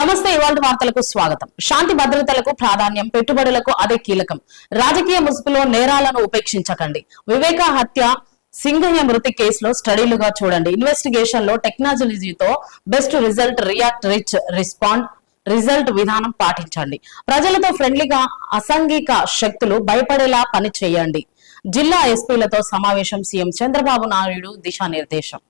నమస్తే. ఇవాళ వార్తలకు స్వాగతం. శాంతి భద్రతలకు ప్రాధాన్యం, పెట్టుబడులకు అదే కీలకం. రాజకీయ ముసుగులో నేరాలను ఉపేక్షించకండి. వివేక హత్య, సింగయ్య మృతి కేసులో స్టడీలుగా చూడండి. ఇన్వెస్టిగేషన్ లో టెక్నాలజీతో best result, react, rich, respond, result విధానం పాటించండి. ప్రజలతో ఫ్రెండ్లీగా, అసాంఘిక శక్తులు భయపడేలా పని చేయండి. జిల్లా ఎస్పీలతో సమావేశం, సీఎం చంద్రబాబు నాయుడు దిశానిర్దేశం.